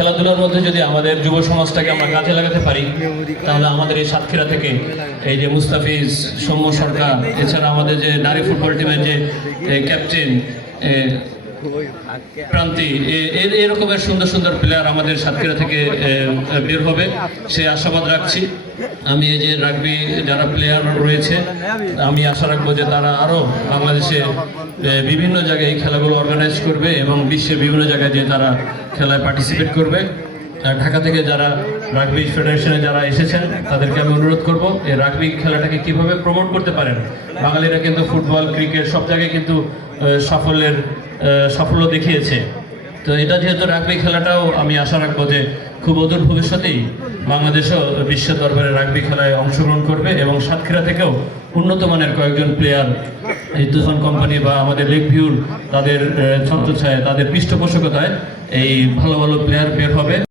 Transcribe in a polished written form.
খেলাধুলার মধ্যে যদি আমাদের যুব সমাজটাকে আমরা কাজে লাগাতে পারি, তাহলে আমাদের এই সাতক্ষীরা থেকে এই যে মুস্তাফিজ, সৌম্য সরকার, এছাড়া আমাদের যে নারী ফুটবল টিমের যে ক্যাপ্টেন প্রান্তি, এরকমের সুন্দর সুন্দর প্লেয়ার আমাদের সাতক্ষীরা থেকে বের হবে, সে আশাবাদ রাখছি। আমি এই যে রাগবি যারা প্লেয়ার রয়েছে, আমি আশা রাখবো যে তারা আরও বাংলাদেশে বিভিন্ন জায়গায় এই খেলাগুলো অর্গানাইজ করবে এবং বিশ্বের বিভিন্ন জায়গায় যে তারা খেলায় পার্টিসিপেট করবে। ঢাকা থেকে যারা রাগবি ফেডারেশনে যারা এসেছেন তাদেরকে আমি অনুরোধ করব এই রাগবি খেলাটাকে কিভাবে প্রমোট করতে পারেন। বাঙালিরা কিন্তু ফুটবল, ক্রিকেট সব জায়গায় কিন্তু সাফল্য দেখিয়েছে। তো এটা যেহেতু রাগবি খেলাটাও আমি আশা রাখবো যে খুব অদূর ভবিষ্যতেই বাংলাদেশও বিশ্ব দরবারে রাগবি খেলায় অংশগ্রহণ করবে এবং সাতক্ষীরা থেকেও উন্নত মানের কয়েকজন প্লেয়ার এই তুফান কোম্পানি বা আমাদের লেক ভিউর তাদের ছত্রছায়ায়, তাদের পৃষ্ঠপোষকতায় এই ভালো ভালো প্লেয়ার বের হবে।